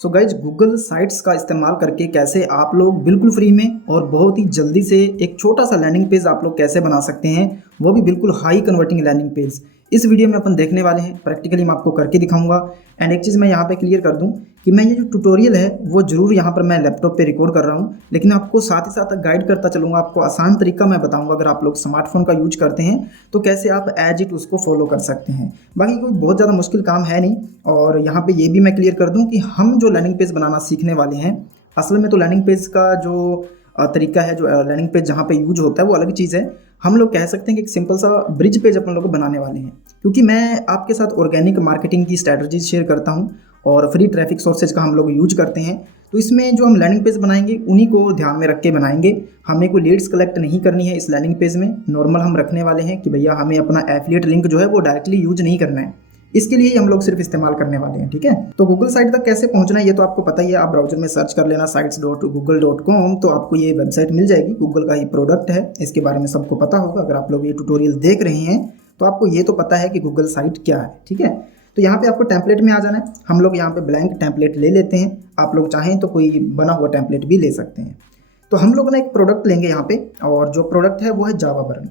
So guys Google sites का इस्तेमाल करके कैसे आप लोग बिल्कुल फ्री में और बहुत ही जल्दी से एक छोटा सा लैंडिंग पेज आप लोग कैसे बना सकते हैं, वो भी बिल्कुल हाई कन्वर्टिंग लैंडिंग पेज। इस वीडियो में अपन देखने वाले हैं, प्रैक्टिकली मैं आपको करके दिखाऊंगा। एंड एक चीज़ मैं यहाँ पे क्लियर कर दूँ कि मैं ये जो ट्यूटोरियल है वो जरूर यहाँ पर मैं लैपटॉप पे रिकॉर्ड कर रहा हूँ, लेकिन आपको साथ ही साथ गाइड करता चलूँगा। आपको आसान तरीका मैं बताऊँगा, अगर आप लोग स्मार्टफोन का यूज करते हैं तो कैसे आप एज इट उसको फॉलो कर सकते हैं। बाकी कोई बहुत ज़्यादा मुश्किल काम है नहीं। और यहाँ पे ये भी मैं क्लियर कर दूँ कि हम जो लैंडिंग पेज बनाना सीखने वाले हैं, असल में तो लैंडिंग पेज का जो तरीका है, जो लैंडिंग पेज जहाँ पे यूज होता है वो अलग चीज़ है। हम लोग कह सकते हैं कि एक सिंपल सा ब्रिज पेज अपन लोग बनाने वाले हैं, क्योंकि मैं आपके साथ ऑर्गेनिक मार्केटिंग की स्ट्रैटेजीज शेयर करता हूँ और फ्री ट्रैफिक सोर्सेज का हम लोग यूज करते हैं। तो इसमें जो हम लैंडिंग पेज बनाएंगे उन्हीं को ध्यान में रख के बनाएंगे। हमें कोई लीड्स कलेक्ट नहीं करनी है इस लैंडिंग पेज में। नॉर्मल हम रखने वाले हैं कि भैया हमें अपना एफिलिएट लिंक जो है वो डायरेक्टली यूज नहीं करना है, इसके लिए हम लोग सिर्फ इस्तेमाल करने वाले हैं। ठीक है, तो गूगल साइट तक कैसे पहुंचना है ये तो आपको पता ही है। आप ब्राउजर में सर्च कर लेना sites.google.com, तो आपको ये वेबसाइट मिल जाएगी। गूगल का ही प्रोडक्ट है, इसके बारे में सबको पता होगा। अगर आप लोग ये ट्यूटोरियल देख रहे हैं तो आपको ये तो पता है कि गूगल साइट क्या है। ठीक है, तो यहाँ पे आपको टेम्पलेट में आ जाना है। हम लोग यहाँ पे ब्लैंक टेम्पलेट ले लेते हैं, आप लोग चाहें तो कोई बना हुआ टेम्पलेट भी ले सकते हैं। तो हम लोग ना एक प्रोडक्ट लेंगे यहाँ पे, और जो प्रोडक्ट है वो है जावा बर्न।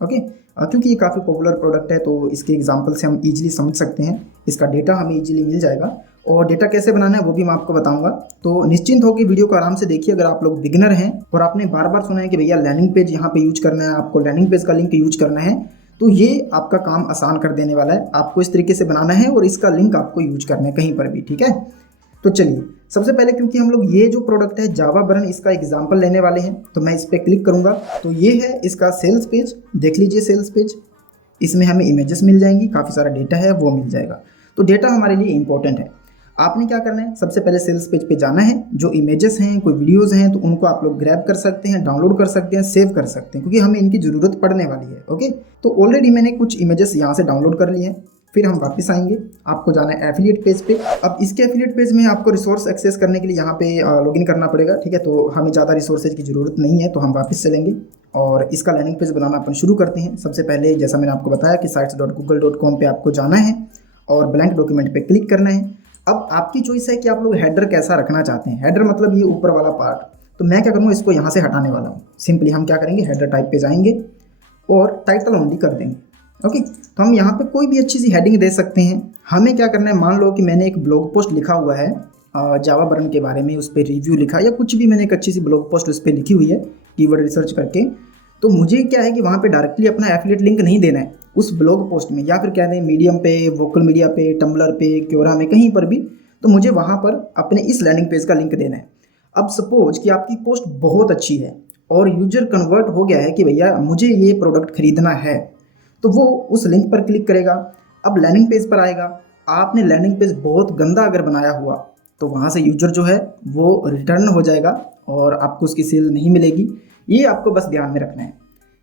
ओके, क्योंकि ये काफ़ी पॉपुलर प्रोडक्ट है तो इसके एग्जांपल से हम इजीली समझ सकते हैं। इसका डेटा हमें इजीली मिल जाएगा, और डेटा कैसे बनाना है वो भी मैं आपको बताऊंगा। तो निश्चिंत होकर वीडियो को आराम से देखिए। अगर आप लोग बिगिनर हैं और आपने बार बार सुना है कि भैया लैंडिंग पेज यहाँ पे यूज करना है, आपको लैंडिंग पेज का लिंक यूज करना है, तो ये आपका काम आसान कर देने वाला है। आपको इस तरीके से बनाना है और इसका लिंक आपको यूज करना है कहीं पर भी। ठीक है, तो चलिए सबसे पहले, क्योंकि हम लोग ये जो प्रोडक्ट है जावा बर्न, इसका एग्जांपल लेने वाले हैं, तो मैं इस पर क्लिक करूंगा। तो ये है इसका सेल्स पेज, देख लीजिए सेल्स पेज। इसमें हमें इमेजेस मिल जाएंगी, काफ़ी सारा डेटा है वो मिल जाएगा। तो डेटा हमारे लिए इंपॉर्टेंट है। आपने क्या करना है, सबसे पहले सेल्स पेज पे जाना है। जो इमेजेस हैं, कोई वीडियोस हैं, तो उनको आप लोग ग्रैब कर सकते हैं, डाउनलोड कर सकते हैं, सेव कर सकते हैं, क्योंकि हमें इनकी ज़रूरत पड़ने वाली है। ओके, तो ऑलरेडी मैंने कुछ इमेजेस यहाँ से डाउनलोड कर लिए हैं। फिर हम वापस आएंगे, आपको जाना है एफिलिएट पेज पे। अब इसके एफिलिएट पेज में आपको रिसोर्स एक्सेस करने के लिए यहाँ पे लॉगिन करना पड़ेगा। ठीक है, तो हमें ज़्यादा रिसोर्सेज की ज़रूरत नहीं है, तो हम वापस चलेंगे और इसका लैंडिंग पेज बनाना अपन शुरू करते हैं। सबसे पहले जैसा मैंने आपको बताया कि sites.google.com पे आपको जाना है और ब्लैंक डॉक्यूमेंट पे क्लिक करना है। अब आपकी चॉइस है कि आप लोग हेडर कैसा रखना चाहते हैं। हेडर मतलब ये ऊपर वाला पार्ट। तो मैं क्या करूँगा, इसको यहाँ से हटाने वाला हूँ। सिंपली हम क्या करेंगे, हेडर टाइप पे जाएंगे और टाइटल ओनली कर देंगे। ओके, तो हम यहाँ पे कोई भी अच्छी सी हेडिंग दे सकते हैं। हमें क्या करना है, मान लो कि मैंने एक ब्लॉग पोस्ट लिखा हुआ है जावा बर्न के बारे में, उस पर रिव्यू लिखा, या कुछ भी मैंने एक अच्छी सी ब्लॉग पोस्ट उस पर लिखी हुई है कीवर्ड रिसर्च करके। तो मुझे क्या है कि वहाँ पे डायरेक्टली अपना एफिलिएट लिंक नहीं देना है उस ब्लॉग पोस्ट में, या फिर क्या दें मीडियम पे, वोकल मीडिया पे, टम्बलर पे, क्योरा में, कहीं पर भी। तो मुझे वहाँ पर अपने इस लैंडिंग पेज का लिंक देना है। अब सपोज कि आपकी पोस्ट बहुत अच्छी है और यूजर कन्वर्ट हो गया है कि भैया मुझे ये प्रोडक्ट खरीदना है, तो वो उस लिंक पर क्लिक करेगा। अब लैंडिंग पेज पर आएगा। आपने लैंडिंग पेज बहुत गंदा अगर बनाया हुआ तो वहाँ से यूजर जो है वो रिटर्न हो जाएगा और आपको उसकी सेल नहीं मिलेगी। ये आपको बस ध्यान में रखना है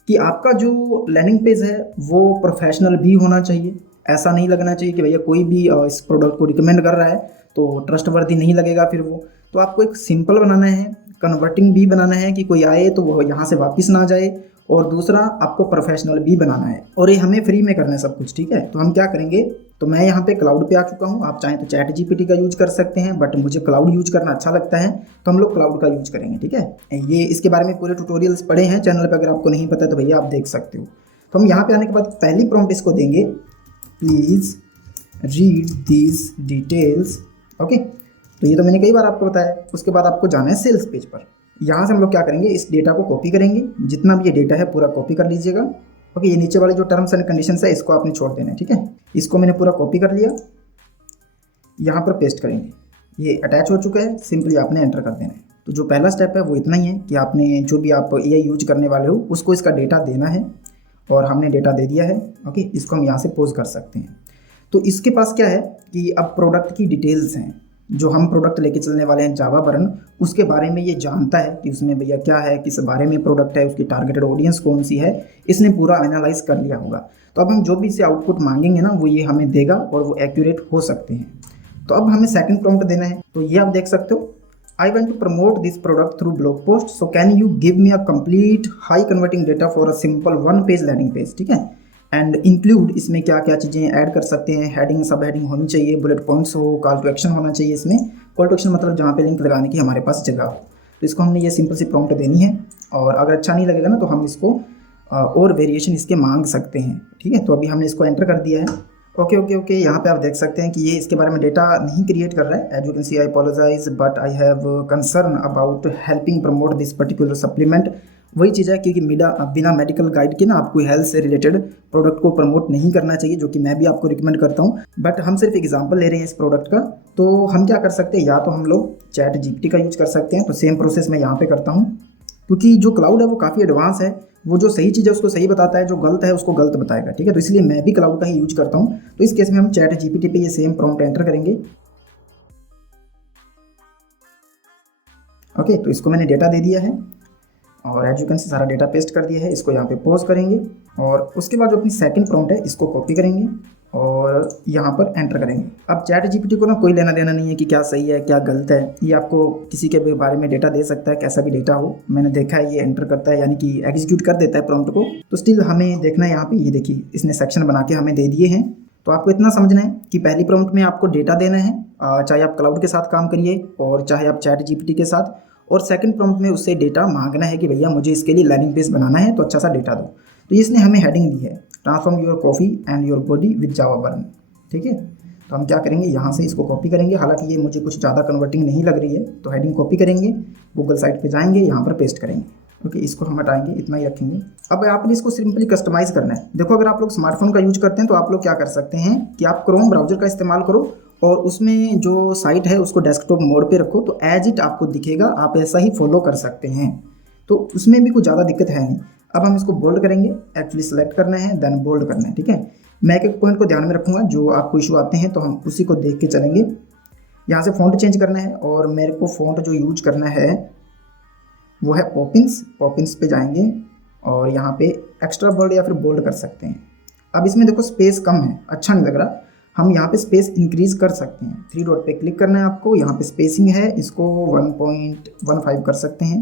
कि आपका जो लैंडिंग पेज है वो प्रोफेशनल भी होना चाहिए। ऐसा नहीं लगना चाहिए कि भैया कोई भी इस प्रोडक्ट को रिकमेंड कर रहा है तो ट्रस्टवर्दी नहीं लगेगा फिर वो। तो आपको एक सिंपल बनाना है, कन्वर्टिंग भी बनाना है कि कोई आए तो वो यहाँ से वापस ना जाए, और दूसरा आपको प्रोफेशनल भी बनाना है, और ये हमें फ्री में करना है सब कुछ। ठीक है, तो हम क्या करेंगे, तो मैं यहाँ पे क्लाउड पे आ चुका हूँ। आप चाहें तो चैट जीपीटी का यूज कर सकते हैं, बट मुझे क्लाउड यूज करना अच्छा लगता है, तो हम लोग क्लाउड का यूज करेंगे। ठीक है, ये इसके बारे में पूरे ट्यूटोरियल्स पड़े हैं चैनल पे, अगर आपको नहीं पता तो भैया आप देख सकते हो। तो हम यहाँ पे आने के बाद पहली प्रॉम्प्ट इसको देंगे, please read these details. Okay, तो ये तो मैंने कई बार आपको बताया। उसके बाद आपको जाना है सेल्स पेज पर। यहाँ से हम लोग क्या करेंगे, इस डेटा को कॉपी करेंगे। जितना भी ये डेटा है पूरा कॉपी कर लीजिएगा। ओके, ये नीचे वाले जो टर्म्स एंड कंडीशंस है इसको आपने छोड़ देना है। ठीक है, इसको मैंने पूरा कॉपी कर लिया, यहाँ पर पेस्ट करेंगे। ये अटैच हो चुका है, सिंपली आपने एंटर कर देना है। तो जो पहला स्टेप है वो इतना ही है कि आपने जो भी आप AI यूज करने वाले हो उसको इसका डेटा देना है, और हमने डेटा दे दिया है। ओके, इसको हम यहाँ से पोज कर सकते हैं। तो इसके पास क्या है कि अब प्रोडक्ट की डिटेल्स हैं, जो हम प्रोडक्ट लेके चलने वाले हैं जावा बर्न, उसके बारे में ये जानता है कि उसमें भैया क्या है, किस बारे में प्रोडक्ट है, उसकी टारगेटेड ऑडियंस कौन सी है, इसने पूरा एनालाइज कर लिया होगा। तो अब हम जो भी इसे आउटपुट मांगेंगे ना वो ये हमें देगा, और वो एक्यूरेट हो सकते हैं। तो अब हमें सेकंड प्रॉम्प्ट देना है। तो ये आप देख सकते हो, I want to promote this product through blog post, so can you give me a complete high converting data for a simple 1 page landing page. ठीक है, एंड इंक्लूड, इसमें क्या क्या चीज़ें ऐड कर सकते हैं, हेडिंग, सब हेडिंग होनी चाहिए, बुलेट पॉइंट्स हो, कॉल टू एक्शन होना चाहिए, इसमें कॉल टू एक्शन मतलब जहाँ पे लिंक लगाने की हमारे पास जगह हो। तो इसको हमने ये सिंपल सी प्रॉम्प्ट देनी है, और अगर अच्छा नहीं लगेगा ना तो हम इसको और वेरिएशन इसके मांग सकते हैं। ठीक है, तो अभी हमने इसको एंटर कर दिया है। ओके ओके ओके, यहाँ पे आप देख सकते हैं कि ये इसके बारे में डेटा नहीं क्रिएट कर रहा है। As you can see, I apologize but I have concern about helping promote this particular supplement. वही चीज़ है, क्योंकि बिना मेडिकल गाइड के ना आपको हेल्थ से रिलेटेड प्रोडक्ट को प्रमोट नहीं करना चाहिए, जो कि मैं भी आपको रिकमेंड करता हूँ। बट हम सिर्फ एग्जांपल ले रहे हैं इस प्रोडक्ट का। तो हम क्या कर सकते हैं, या तो हम लोग चैट जीपीटी का यूज कर सकते हैं। तो सेम प्रोसेस मैं यहाँ पे करता हूँ, क्योंकि जो क्लाउड है वो काफ़ी एडवांस है। वो जो सही चीज़ है उसको सही बताता है, जो गलत है उसको गलत बताएगा। ठीक है, तो इसलिए मैं भी क्लाउड का ही यूज करता हूँ। तो इस केस में हम चैट जीपीटी पे ये सेम प्रॉम्प्ट एंटर करेंगे। ओके, तो इसको मैंने डेटा दे दिया है, और एज यू कैन सी सारा डेटा पेस्ट कर दिया है। इसको यहाँ पे पॉज करेंगे, और उसके बाद जो अपनी सेकंड प्रॉम्प्ट है इसको कॉपी करेंगे और यहाँ पर एंटर करेंगे। अब चैट जीपीटी को ना कोई लेना देना नहीं है कि क्या सही है क्या गलत है। ये आपको किसी के भी बारे में डेटा दे सकता है, कैसा भी डेटा हो। मैंने देखा है ये एंटर करता है, यानी कि एग्जीक्यूट कर देता है प्रॉम्प्ट को। तो स्टिल हमें देखना है यहाँ पे, ये देखिए इसने सेक्शन बना के हमें दे दिए हैं। तो आपको इतना समझना है कि पहली प्रॉम्प्ट में आपको डेटा देना है, चाहे आप क्लाउड के साथ काम करिए और चाहे आप चैट जीपीटी के साथ। और सेकंड प्रॉम्प्ट में उससे डेटा मांगना है कि भैया मुझे इसके लिए लैंडिंग पेज बनाना है, तो अच्छा सा डेटा दो। तो इसने हमें हेडिंग दी है, transform your coffee and your body with Java burn. ठीक है, तो हम क्या करेंगे, यहाँ से इसको कॉपी करेंगे। हालांकि ये मुझे कुछ ज़्यादा कन्वर्टिंग नहीं लग रही है, तो हेडिंग कॉपी करेंगे, गूगल साइट पे जाएंगे, यहाँ पर पेस्ट करेंगे। ओके, इसको हम हटाएंगे, इतना ही रखेंगे। अब आपने इसको सिंपली कस्टमाइज़ करना है। देखो, अगर आप लोग स्मार्टफोन का यूज करते हैं तो आप लोग क्या कर सकते हैं कि आप क्रोम ब्राउजर का इस्तेमाल करो, और उसमें जो साइट है उसको डेस्कटॉप मोड पे रखो, तो एज इट आपको दिखेगा, आप ऐसा ही फॉलो कर सकते हैं। तो उसमें भी कुछ ज़्यादा दिक्कत है नहीं। अब हम इसको बोल्ड करेंगे, एक्चुअली सेलेक्ट करना है, देन बोल्ड करना है। ठीक है, मैं एक एक पॉइंट को ध्यान में रखूँगा, जो आपको इशू आते हैं तो हम उसी को देख के चलेंगे। यहाँ से फ़ॉन्ट चेंज करना है, और मेरे को फ़ॉन्ट जो यूज करना है वो है पॉपिंस। पॉपिंस पे जाएंगे, और यहाँ पे एक्स्ट्रा बोल्ड या फिर बोल्ड कर सकते हैं। अब इसमें देखो स्पेस कम है, अच्छा नहीं लग रहा। हम यहाँ पे स्पेस इंक्रीज कर सकते हैं। 3 डॉट पे क्लिक करना है आपको, यहाँ पे स्पेसिंग है, इसको 1.15 कर सकते हैं।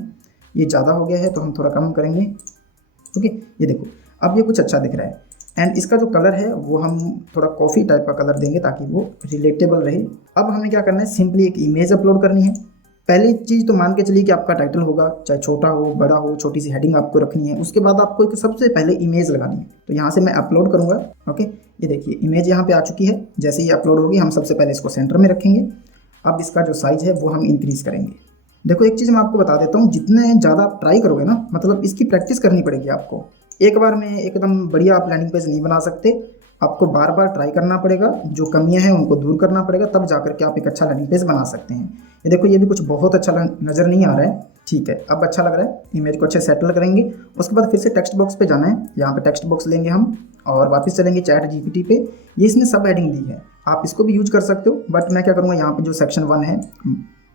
ये ज़्यादा हो गया है तो हम थोड़ा कम करेंगे। ओके, ये देखो अब ये कुछ अच्छा दिख रहा है। एंड इसका जो कलर है वो हम थोड़ा कॉफ़ी टाइप का कलर देंगे, ताकि वो रिलेटेबल रहे। अब हमें क्या करना है, सिंपली एक इमेज अपलोड करनी है। पहली चीज़ तो मान के चलिए कि आपका टाइटल होगा, चाहे छोटा हो बड़ा हो, छोटी सी हेडिंग आपको रखनी है। उसके बाद आपको एक सबसे पहले इमेज लगानी है। तो यहाँ से मैं अपलोड करूँगा। ओके, ये देखिए इमेज यहाँ पे आ चुकी है। जैसे ही अपलोड होगी हम सबसे पहले इसको सेंटर में रखेंगे। अब इसका जो साइज़ है वो हम इंक्रीज़ करेंगे। देखो, एक चीज़ मैं आपको बता देता हूँ, जितने ज़्यादा आप ट्राई करोगे ना, मतलब इसकी प्रैक्टिस करनी पड़ेगी आपको। एक बार में एकदम बढ़िया आप लैंडिंग पेज नहीं बना सकते, आपको बार बार ट्राई करना पड़ेगा, जो कमियां हैं उनको दूर करना पड़ेगा, तब जाकर के आप एक अच्छा लैंडिंग पेज बना सकते हैं। ये देखो, ये भी कुछ बहुत अच्छा नज़र नहीं आ रहा है। ठीक है, अब अच्छा लग रहा है। इमेज को अच्छे सेटल करेंगे। उसके बाद फिर से टेक्स्ट बॉक्स पे जाना है। यहाँ पे टेक्स्ट बॉक्स लेंगे हम, और वापस चलेंगे चैट जीपीटी पे। ये इसने सब हेडिंग दी है, आप इसको भी यूज कर सकते हो। बट मैं क्या करूँगा, यहाँ पे जो सेक्शन 1 है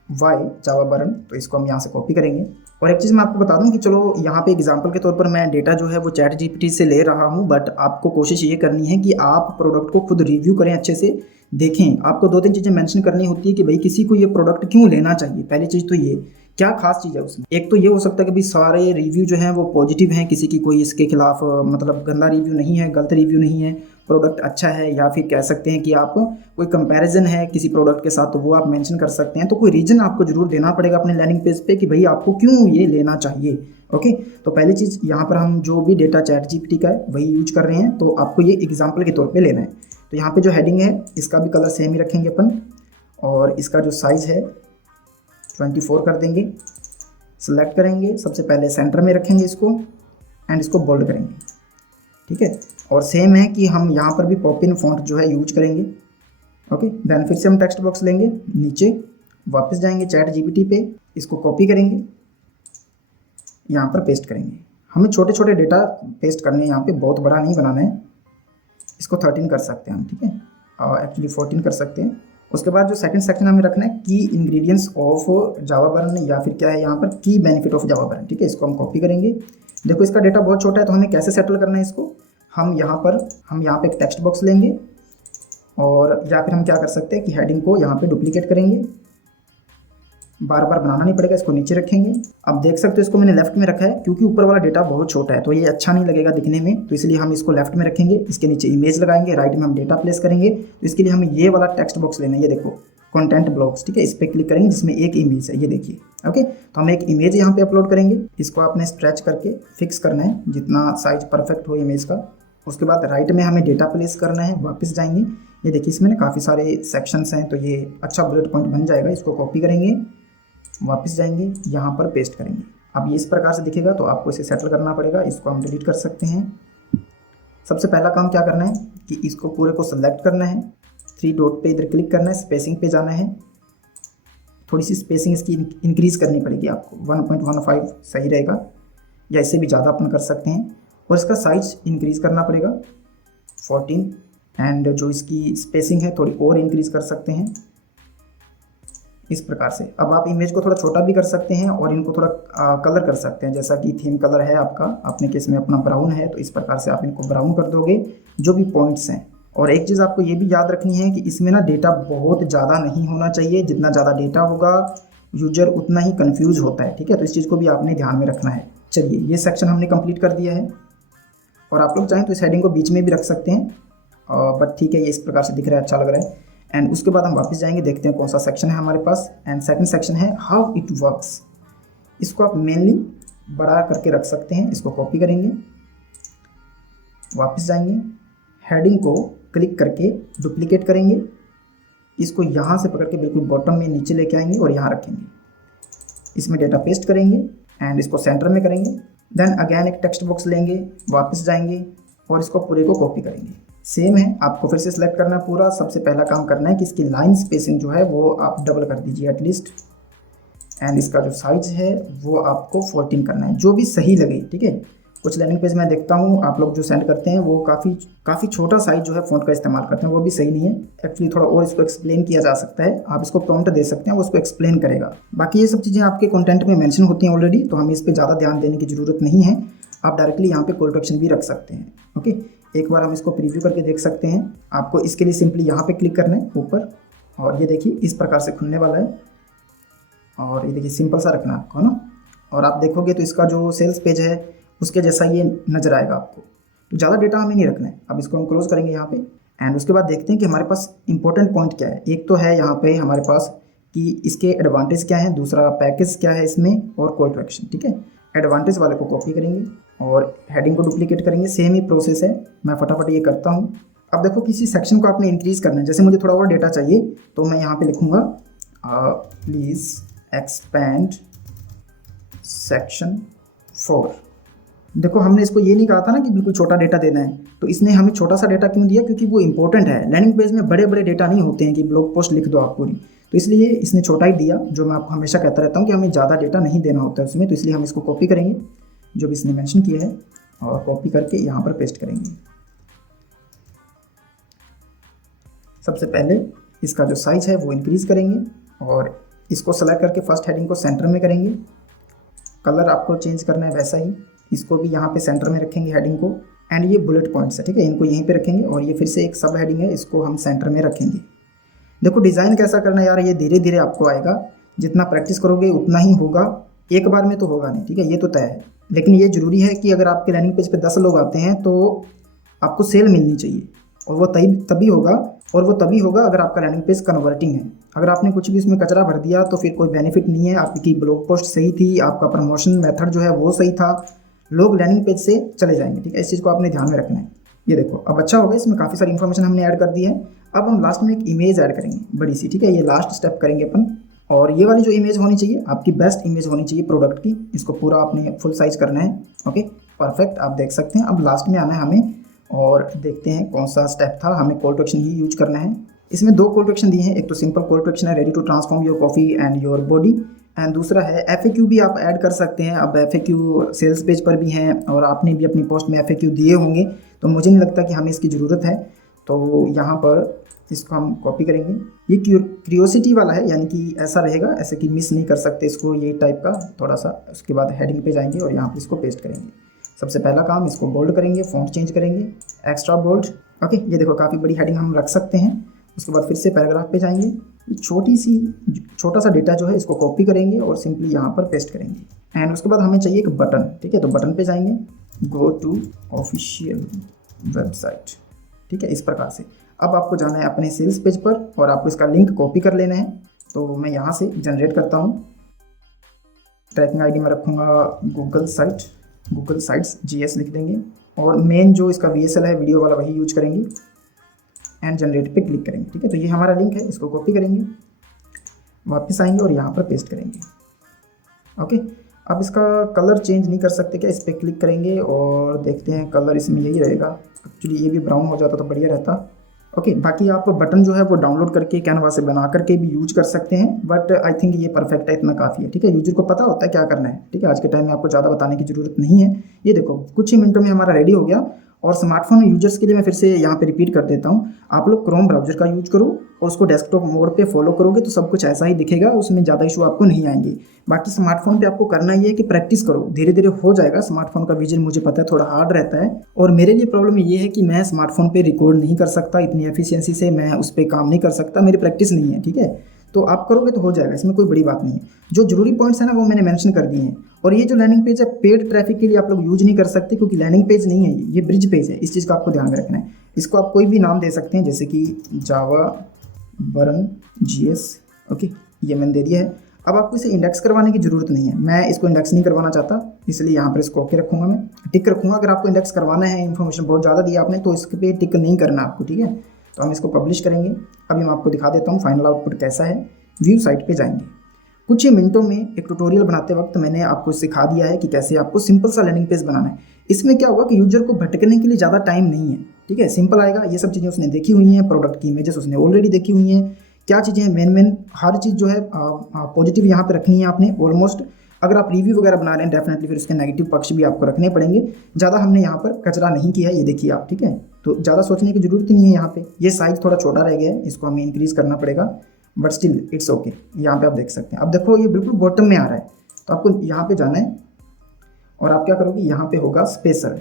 वाई जावा बर्न, तो इसको हम यहाँ से कॉपी करेंगे। और एक चीज़ मैं आपको बता दूं कि चलो यहाँ पे एग्जांपल के तौर पर मैं डेटा जो है वो चैट जीपीटी से ले रहा हूँ, बट आपको कोशिश ये करनी है कि आप प्रोडक्ट को खुद रिव्यू करें, अच्छे से देखें। आपको 2-3 चीज़ें मेंशन करनी होती है कि भाई किसी को ये प्रोडक्ट क्यों लेना चाहिए। पहली चीज़ तो ये, क्या खास चीज़ है उसमें। एक तो ये हो सकता है कि भाई सारे रिव्यू जो हैं वो पॉजिटिव हैं, किसी की कोई इसके खिलाफ मतलब गंदा रिव्यू नहीं है, गलत रिव्यू नहीं है, प्रोडक्ट अच्छा है। या फिर कह सकते हैं कि आप कोई कंपैरिजन है किसी प्रोडक्ट के साथ, तो वो आप मेंशन कर सकते हैं। तो कोई रीजन आपको जरूर देना पड़ेगा अपने लैंडिंग पेज पे कि भाई आपको क्यों ये लेना चाहिए। ओके, तो पहली चीज़ यहाँ पर हम जो भी डेटा चैट जीपीटी का है वही यूज कर रहे हैं, तो आपको ये एग्जाम्पल के तौर पर लेना है। तो यहाँ पर जो हेडिंग है इसका भी कलर सेम ही रखेंगे अपन, और इसका जो साइज़ है 24 कर देंगे। सेलेक्ट करेंगे, सबसे पहले सेंटर में रखेंगे इसको, एंड इसको बोल्ड करेंगे। ठीक है, और सेम है कि हम यहाँ पर भी पॉपिन फॉन्ट जो है यूज करेंगे। ओके, देन फिर से हम टेक्स्ट बॉक्स लेंगे, नीचे वापस जाएंगे चैट जीपीटी पे, इसको कॉपी करेंगे, यहाँ पर पेस्ट करेंगे। हमें छोटे छोटे डेटा पेस्ट करने हैं यहाँ पे, बहुत बड़ा नहीं बनाना है। इसको 13 कर सकते हैं हम, ठीक है, और एक्चुअली 14 कर सकते हैं। उसके बाद जो सेकंड सेक्शन हमें रखना है की इंग्रेडिएंट्स ऑफ जावा बर्न, या फिर क्या है यहाँ पर की बेनिफिट ऑफ जावा बर्न। ठीक है, इसको हम कॉपी करेंगे। देखो इसका डेटा बहुत छोटा है, तो हमें कैसे सेटल करना है इसको। हम यहाँ पे एक टेक्स्ट बॉक्स लेंगे, और या फिर हम क्या कर सकते हैं कि हेडिंग को यहाँ पे डुप्लीकेट करेंगे, बार बार बनाना नहीं पड़ेगा, इसको नीचे रखेंगे। अब देख सकते हो इसको मैंने लेफ्ट में रखा है, क्योंकि ऊपर वाला डेटा बहुत छोटा है तो ये अच्छा नहीं लगेगा दिखने में, तो इसलिए हम इसको लेफ्ट में रखेंगे। इसके नीचे इमेज लगाएंगे, राइट में हम डेटा प्लेस करेंगे। तो इसके लिए हमें ये वाला टेक्स्ट बॉक्स लेना है, ये देखो कंटेंट ब्लॉक्स, ठीक है, इस पर क्लिक करेंगे जिसमें एक इमेज है, ये देखिए। ओके, तो हम एक इमेज यहाँ पे अपलोड करेंगे। इसको आपने स्ट्रेच करके फिक्स करना है जितना साइज परफेक्ट हो इमेज का। उसके बाद राइट में हमें डेटा प्लेस करना है, वापस जाएंगे। ये देखिए इसमें ना काफ़ी सारे सेक्शंस हैं, तो ये अच्छा बुलेट पॉइंट बन जाएगा। इसको कॉपी करेंगे, वापस जाएंगे, यहाँ पर पेस्ट करेंगे। अब ये इस प्रकार से दिखेगा, तो आपको इसे सेटल करना पड़ेगा। इसको हम डिलीट कर सकते हैं। सबसे पहला काम क्या करना है कि इसको पूरे को सेलेक्ट करना है, 3 डॉट पे इधर क्लिक करना है, स्पेसिंग पे जाना है। थोड़ी सी स्पेसिंग इसकी इंक्रीज़ करनी पड़ेगी आपको, 1.15 सही रहेगा, या इससे भी ज़्यादा अपन कर सकते हैं। और इसका साइज इंक्रीज़ करना पड़ेगा 14, एंड जो इसकी स्पेसिंग है थोड़ी और इंक्रीज़ कर सकते हैं इस प्रकार से। अब आप इमेज को थोड़ा छोटा भी कर सकते हैं और इनको थोड़ा कलर कर सकते हैं, जैसा कि थीम कलर है आपका, अपने केस में अपना ब्राउन है, तो इस प्रकार से आप इनको ब्राउन कर दोगे जो भी पॉइंट्स हैं। और एक चीज़ आपको ये भी याद रखनी है कि इसमें ना डेटा बहुत ज़्यादा नहीं होना चाहिए। जितना ज़्यादा डेटा होगा यूजर उतना ही कंफ्यूज होता है, ठीक है, तो इस चीज़ को भी आपने ध्यान में रखना है। चलिए, ये सेक्शन हमने कंप्लीट कर दिया है, और आप लोग चाहें तो इस हेडिंग को बीच में भी रख सकते हैं, बट ठीक है, ये इस प्रकार से दिख रहा है, अच्छा लग रहा है। एंड उसके बाद हम वापस जाएंगे, देखते हैं कौन सा सेक्शन है हमारे पास। एंड सेकंड सेक्शन है हाउ इट वर्क्स। इसको आप मेनली बड़ा करके रख सकते हैं। इसको कॉपी करेंगे, वापस जाएंगे, हेडिंग को क्लिक करके डुप्लीकेट करेंगे, इसको यहाँ से पकड़ के बिल्कुल बॉटम में नीचे लेके आएंगे और यहाँ रखेंगे। इसमें डेटा पेस्ट करेंगे एंड इसको सेंटर में करेंगे। देन अगेन एक टेक्स्ट बॉक्स लेंगे, वापस जाएंगे और इसको पूरे को कॉपी करेंगे। सेम है, आपको फिर से सिलेक्ट करना है पूरा। सबसे पहला काम करना है कि इसकी लाइन स्पेसिंग जो है वो आप डबल कर दीजिए एटलीस्ट, एंड इसका जो साइज है वो आपको 14 करना है, जो भी सही लगे, ठीक है। कुछ लैंडिंग पेज मैं देखता हूँ आप लोग जो सेंड करते हैं वो काफ़ी छोटा साइज जो है फ़ॉन्ट का इस्तेमाल करते हैं, वो भी सही नहीं है। एक्चुअली थोड़ा और इसको एक्सप्लेन किया जा सकता है, आप इसको प्रॉम्प्ट दे सकते हैं, वो उसको एक्सप्लेन करेगा। बाकी ये सब चीज़ें आपके कंटेंट में मेंशन होती हैं ऑलरेडी, तो हमें इस पर ज़्यादा ध्यान देने की ज़रूरत नहीं है। आप डायरेक्टली यहाँ पे कॉल टू एक्शन भी रख सकते हैं। ओके, एक बार हम इसको प्रीव्यू करके देख सकते हैं। आपको इसके लिए सिंपली यहाँ पे क्लिक करना है ऊपर, और ये देखिए इस प्रकार से खुलने वाला है, और ये देखिए सिंपल सा रखना है आपको, है ना। और आप देखोगे तो इसका जो सेल्स पेज है उसके जैसा ये नज़र आएगा आपको, तो ज़्यादा डेटा हमें नहीं रखना है। अब इसको हम क्लोज करेंगे यहाँ पे, एंड उसके बाद देखते हैं कि हमारे पास इंपॉर्टेंट पॉइंट क्या है। एक तो है यहाँ पे हमारे पास कि इसके एडवांटेज क्या है, दूसरा पैकेज क्या है इसमें, और कॉल टू एक्शन, ठीक है। एडवांटेज वाले को कॉपी करेंगे और हेडिंग को डुप्लीकेट करेंगे, सेम ही प्रोसेस है, मैं फटाफट ये करता हूँ। अब देखो किसी सेक्शन को आपने इंक्रीज़ करना है, जैसे मुझे थोड़ा और डेटा चाहिए तो मैं यहाँ पे लिखूँगा प्लीज़ एक्सपैंड सेक्शन 4। देखो हमने इसको ये नहीं कहा था ना कि बिल्कुल छोटा डेटा देना है, तो इसने हमें छोटा सा डेटा क्यों दिया, क्योंकि वो इंपॉर्टेंट है। लैंडिंग पेज में बड़े बड़े डेटा नहीं होते हैं कि ब्लॉग पोस्ट लिख दो आप पूरी, तो इसलिए इसने छोटा ही दिया, जो मैं आपको हमेशा कहता रहता हूँ कि हमें ज़्यादा डेटा नहीं देना होता है उसमें। तो इसलिए हम इसको कॉपी करेंगे जो भी इसने मेंशन किया है, और कॉपी करके यहाँ पर पेस्ट करेंगे। सबसे पहले इसका जो साइज है वो इंक्रीज़ करेंगे, और इसको सेलेक्ट करके फर्स्ट हेडिंग को सेंटर में करेंगे। कलर आपको चेंज करना है वैसा ही, इसको भी यहाँ पे सेंटर में रखेंगे हेडिंग को, एंड ये बुलेट पॉइंट्स है, ठीक है, इनको यहीं पे रखेंगे। और ये फिर से एक सब हेडिंग है, इसको हम सेंटर में रखेंगे। देखो डिज़ाइन कैसा करना है यार, ये धीरे धीरे आपको आएगा, जितना प्रैक्टिस करोगे उतना ही होगा, एक बार में तो होगा नहीं, ठीक है, ये तो तय है। लेकिन ये ज़रूरी है कि अगर आपके लैंडिंग पेज पे 10 लोग आते हैं तो आपको सेल मिलनी चाहिए, और वो तभी होगा अगर आपका लैंडिंग पेज कन्वर्टिंग है। अगर आपने कुछ भी इसमें कचरा भर दिया तो फिर कोई बेनिफिट नहीं है। आपकी ब्लॉग पोस्ट सही थी, आपका प्रमोशन मेथड जो है वो सही था, लोग लैंडिंग पेज से चले जाएंगे, ठीक है, इस चीज़ को आपने ध्यान में रखना है। ये देखो अब अच्छा होगा, इसमें काफ़ी सारी इन्फॉर्मेशन हमने ऐड कर दी है। अब हम लास्ट में एक इमेज ऐड करेंगे बड़ी सी, ठीक है, ये लास्ट स्टेप करेंगे अपन। और ये वाली जो इमेज होनी चाहिए आपकी बेस्ट इमेज होनी चाहिए प्रोडक्ट की, इसको पूरा आपने फुल साइज करना है। ओके परफेक्ट, आप देख सकते हैं। अब लास्ट में आना है हमें, और देखते हैं कौन सा स्टेप था, हमें कॉल टू एक्शन ही यूज करना है। इसमें 2 कॉल टू एक्शन दिए हैं, एक तो सिंपल कॉल टू एक्शन है, ready to transform your coffee and your body, and दूसरा है FAQ भी आप ऐड कर सकते हैं। अब FAQ सेल्स पेज पर भी हैं, और आपने भी अपनी पोस्ट में FAQ दिए होंगे, तो मुझे नहीं लगता कि हमें इसकी ज़रूरत है। तो यहाँ पर इसको हम कॉपी करेंगे। ये क्यूरियोसिटी वाला है, यानी कि ऐसा रहेगा, ऐसे कि मिस नहीं कर सकते इसको, ये टाइप का थोड़ा सा। उसके बाद हेडिंग पे जाएंगे और यहाँ पे इसको पेस्ट करेंगे। सबसे पहला काम, इसको बोल्ड करेंगे, फॉन्ट चेंज करेंगे, एक्स्ट्रा बोल्ड। ओके, ये देखो काफ़ी बड़ी हेडिंग हम रख सकते हैं। उसके बाद फिर से पैराग्राफ पे जाएंगे, छोटा सा डेटा जो है इसको कॉपी करेंगे और सिंपली यहाँ पर पेस्ट करेंगे। एंड उसके बाद हमें चाहिए एक बटन, ठीक है, तो बटन पे जाएंगे, गो टू ऑफिशियल वेबसाइट, ठीक है, इस प्रकार से। अब आपको जाना है अपने सेल्स पेज पर और आपको इसका लिंक कॉपी कर लेना है। तो मैं यहाँ से जनरेट करता हूँ। ट्रैकिंग आईडी में रखूँगा गूगल साइट्स GS लिख देंगे और मेन जो इसका VSL है वीडियो वाला वही यूज करेंगे एंड जनरेट पे क्लिक करेंगे। ठीक है, तो ये हमारा लिंक है, इसको कॉपी करेंगे, वापस आएंगे और यहाँ पर पेस्ट करेंगे। ओके, अब इसका कलर चेंज नहीं कर सकते क्या? इस पर क्लिक करेंगे और देखते हैं कलर इसमें यही रहेगा। एक्चुअली ये भी ब्राउन हो जाता तो बढ़िया रहता। ओके, बाकी आप बटन जो है वो डाउनलोड करके कैनवा से बना करके भी यूज कर सकते हैं, बट आई थिंक ये परफेक्ट है, इतना काफ़ी है। ठीक है, यूजर को पता होता है क्या करना है। ठीक है, आज के टाइम में आपको ज़्यादा बताने की ज़रूरत नहीं है। ये देखो कुछ ही मिनटों में हमारा रेडी हो गया। और स्मार्टफोन यूजर्स के लिए मैं फिर से यहाँ पे रिपीट कर देता हूँ, आप लोग क्रोम ब्राउजर का यूज करो और उसको डेस्कटॉप मोड पे फॉलो करोगे तो सब कुछ ऐसा ही दिखेगा, उसमें ज़्यादा इशू आपको नहीं आएंगे। बाकी स्मार्टफोन पे आपको करना ये है कि प्रैक्टिस करो, धीरे धीरे हो जाएगा। स्मार्टफोन का विजन मुझे पता है थोड़ा हार्ड रहता है और मेरे लिए प्रॉब्लम ये है कि मैं स्मार्टफोन पे रिकॉर्ड नहीं कर सकता इतनी एफिशिएंसी से, मैं उस पर काम नहीं कर सकता, मेरी प्रैक्टिस नहीं है। ठीक है, तो आप करोगे तो हो जाएगा, इसमें कोई बड़ी बात नहीं है। जो जरूरी पॉइंट्स है ना वो मैंने मेंशन कर दिए हैं। और ये जो लैंडिंग पेज है पेड ट्रैफिक के लिए आप लोग यूज नहीं कर सकते, क्योंकि लैंडिंग पेज नहीं है, ये ब्रिज पेज है। इस चीज़ का आपको ध्यान में रखना है। इसको आप कोई भी नाम दे सकते हैं, जैसे कि जावा बर्न GS। ओके, ये मैंने दे दिया है। अब आपको इसे इंडेक्स करवाने की जरूरत नहीं है, मैं इसको इंडेक्स नहीं करवाना चाहता, इसलिए यहाँ पर इसको ओके रखूँगा, मैं टिक रखूँगा। अगर आपको इंडेक्स करवाना है, इन्फॉर्मेशन बहुत ज़्यादा दी आपने, तो इस पर टिक नहीं करना आपको। ठीक है, तो हम इसको पब्लिश करेंगे। अभी मैं आपको दिखा देता हूँ फाइनल आउटपुट कैसा है। व्यू साइट पे जाएंगे। कुछ ही मिनटों में एक ट्यूटोरियल बनाते वक्त मैंने आपको सिखा दिया है कि कैसे आपको सिंपल सा लैंडिंग पेज बनाना है। इसमें क्या होगा कि यूजर को भटकने के लिए ज़्यादा टाइम नहीं है। ठीक है, सिंपल आएगा। ये सब चीज़ें उसने देखी हुई हैं, प्रोडक्ट की इमेजेस उसने ऑलरेडी देखी हुई हैं, क्या चीज़ें हैं मेन हर चीज़ जो है पॉजिटिव यहाँ पे रखनी है आपने ऑलमोस्ट। अगर आप रिव्यू वगैरह बना रहे हैं डेफिनेटली फिर उसके नेगेटिव पक्ष भी आपको रखने पड़ेंगे। ज़्यादा हमने यहाँ पर कचरा नहीं किया है, ये देखिए आप। ठीक है, तो ज़्यादा सोचने की जरूरत ही नहीं है। यहाँ पे ये साइज थोड़ा छोटा रह गया है, इसको हमें इंक्रीज़ करना पड़ेगा, बट स्टिल इट्स ओके। यहाँ पे आप देख सकते हैं। अब देखो ये बिल्कुल बॉटम में आ रहा है, तो आपको यहाँ पे जाना है और आप क्या करोगे, यहाँ पे होगा स्पेसर,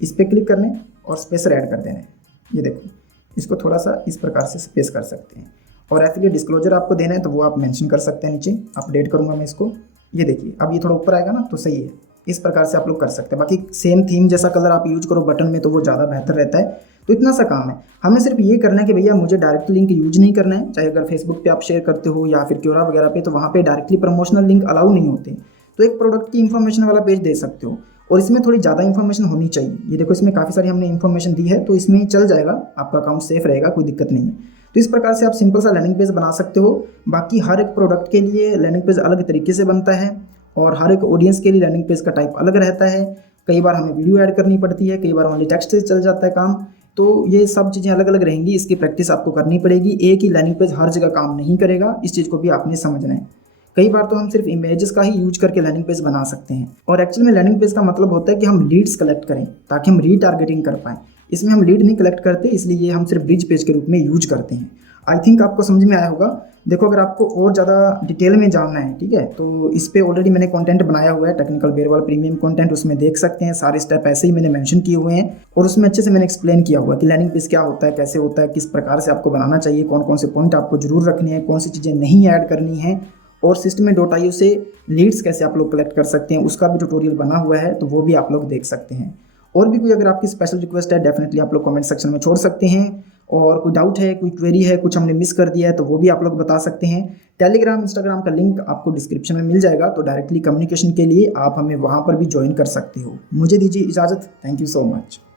इस पर क्लिक करना है और स्पेसर ऐड कर देना है। ये देखो, इसको थोड़ा सा इस प्रकार से स्पेस कर सकते हैं। और एफिलिएट डिस्क्लोजर आपको देना है तो वो आप मेंशन कर सकते हैं नीचे। अपडेट करूँगा मैं इसको, ये देखिए अब ये थोड़ा ऊपर आएगा ना, तो सही है। इस प्रकार से आप लोग कर सकते हैं। बाकी सेम थीम जैसा कलर आप यूज करो बटन में तो वो ज़्यादा बेहतर रहता है। तो इतना सा काम है, हमें सिर्फ ये करना है कि भैया मुझे डायरेक्ट लिंक यूज नहीं करना है। चाहे अगर फेसबुक पे आप शेयर करते हो या फिर क्योरा वगैरह पे, तो वहाँ पे डायरेक्टली प्रमोशनल लिंक अलाउ नहीं होते। तो एक प्रोडक्ट की इन्फॉर्मेशन वाला पेज दे सकते हो और इसमें थोड़ी ज़्यादा इन्फॉर्मेशन होनी चाहिए। ये देखो इसमें काफ़ी सारी हमने इन्फॉर्मेशन दी है, तो इसमें चल जाएगा, आपका अकाउंट सेफ रहेगा, कोई दिक्कत नहीं है। तो इस प्रकार से आप सिंपल सा लैंडिंग पेज बना सकते हो। बाकी हर एक प्रोडक्ट के लिए लैंडिंग पेज अलग तरीके से बनता है और हर एक ऑडियंस के लिए लैंडिंग पेज का टाइप अलग रहता है। कई बार हमें वीडियो ऐड करनी पड़ती है, कई बार ओनली टेक्स्ट से चल जाता है काम। तो ये सब चीज़ें अलग अलग रहेंगी, इसकी प्रैक्टिस आपको करनी पड़ेगी। एक ही लैंडिंग पेज हर जगह काम नहीं करेगा, इस चीज़ को भी आपने समझना है। कई बार तो हम सिर्फ इमेजेस का ही यूज करके लैंडिंग पेज बना सकते हैं और एक्चुअल में लैंडिंग पेज का मतलब होता है कि हम लीड्स कलेक्ट करें ताकि हम रीटारगेटिंग कर पाएँ। इसमें हम लीड नहीं कलेक्ट करते, इसलिए ये हम सिर्फ ब्रिज पेज के रूप में यूज करते हैं। आई थिंक आपको समझ में आया होगा। देखो अगर आपको और ज़्यादा डिटेल में जानना है, ठीक है, तो इस पे ऑलरेडी मैंने कंटेंट बनाया हुआ है, टेक्निकल बेरवाल प्रीमियम कंटेंट, उसमें देख सकते हैं। सारे स्टेप ऐसे ही मैंने मेंशन किए हुए हैं और उसमें अच्छे से मैंने एक्सप्लेन किया हुआ है कि लैंडिंग पेज क्या होता है, कैसे होता है, किस प्रकार से आपको बनाना चाहिए, कौन कौन से पॉइंट आपको जरूर रखने हैं, कौन सी चीज़ें नहीं ऐड करनी है और Systeme.io से लीड्स कैसे आप लोग कलेक्ट कर सकते हैं, उसका भी ट्यूटोरियल बना हुआ है, तो वो भी आप लोग देख सकते हैं। और भी कोई अगर आपकी स्पेशल रिक्वेस्ट है डेफिनेटली आप लोग कमेंट सेक्शन में छोड़ सकते हैं। और कोई डाउट है, कोई क्वेरी है, कुछ हमने मिस कर दिया है तो वो भी आप लोग बता सकते हैं। टेलीग्राम इंस्टाग्राम का लिंक आपको डिस्क्रिप्शन में मिल जाएगा, तो डायरेक्टली कम्युनिकेशन के लिए आप हमें वहाँ पर भी ज्वाइन कर सकते हो। मुझे दीजिए इजाज़त, थैंक यू सो मच।